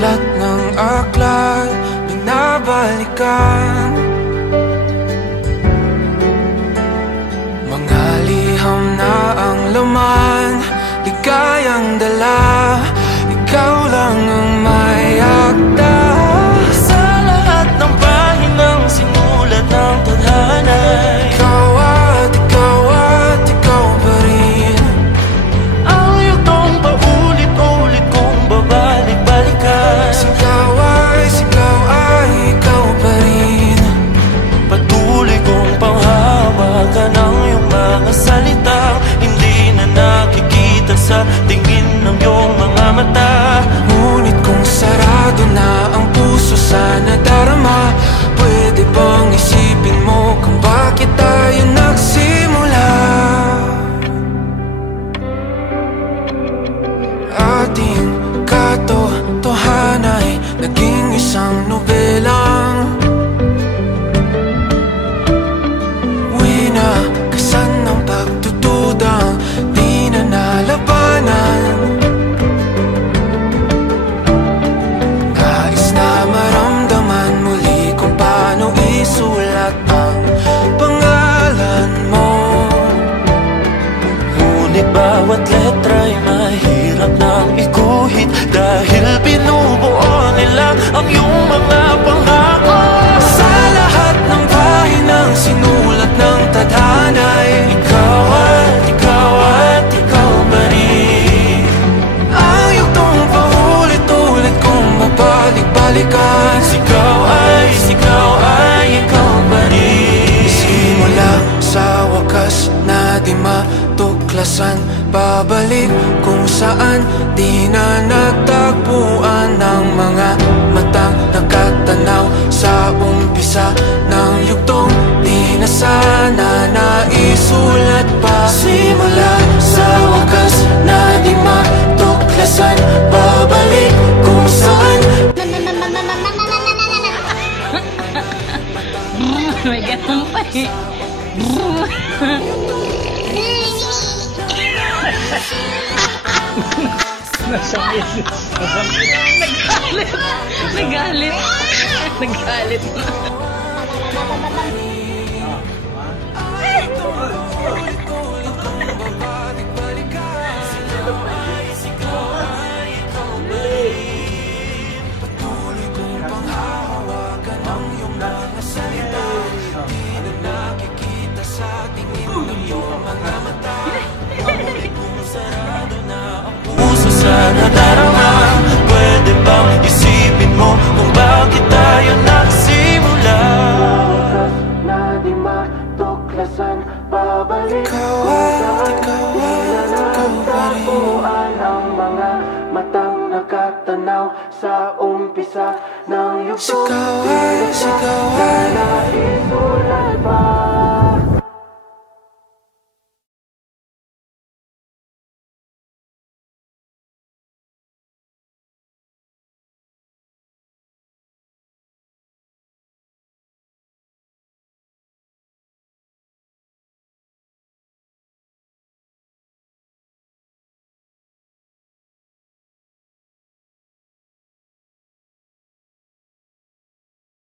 aklat ng aklat, binabalikan. Mga liham na ang laman, ligayang dala, ikaw lang ang may akda. Sa lahat ng pahinang sinulat ng tadhana, ikaw at ikaw pa rin. ang yugtong paulit-ulit kong babalik-balikan. Sigaw ay ikaw pa rin. Patuloy kong panghawakan ang iyong mga salitang hindi na nakikita sa tingin ng iyong mga mata. Ngunit kung sarado na ang puso sa nadarama, pwede bang isipin mo kung bakit tayo nagsimula? Ating katotohanan ay naging isang nobelang winakasan ng pagtutudang di na nalabanan. Nais na maramdaman muli kung paano isulat ang pangalan mo. Ngunit bawat letra'y mahirap nang iguhit dahil binubuo nila ang iyong mga pangako. Sa lahat ng pahinang sinulat ng tadhana ay Ikaw at ikaw pa rin. ang yugtong paulit-ulit kong mabalik-balikan. Sigaw ay ikaw pa rin. Simula sa wakas na di matuklasan, babalik kung saan di na natagpuan ng mga matang nakatanaw sa umpisa ng yugtong di na sana naisulat pa. Simula sa wakas na di matuklasan, babalik kung saan. May ganun pa eh. Nagalit. Nagalit. Patuloy kong panghahawakan ang iyong mga salita, di na nakikita sa tingin ng iyong mga mata. Ngunit kung sarado na ang puso sa nadarama, pwede bang isipin mo kung bakit tayo nagsimula? Na di matuklasan, babalik ikaw at ikaw pa rin. Ang mga matang nakatanaw sa umpisa ng yugtong. Sigaw ay naisulat pa.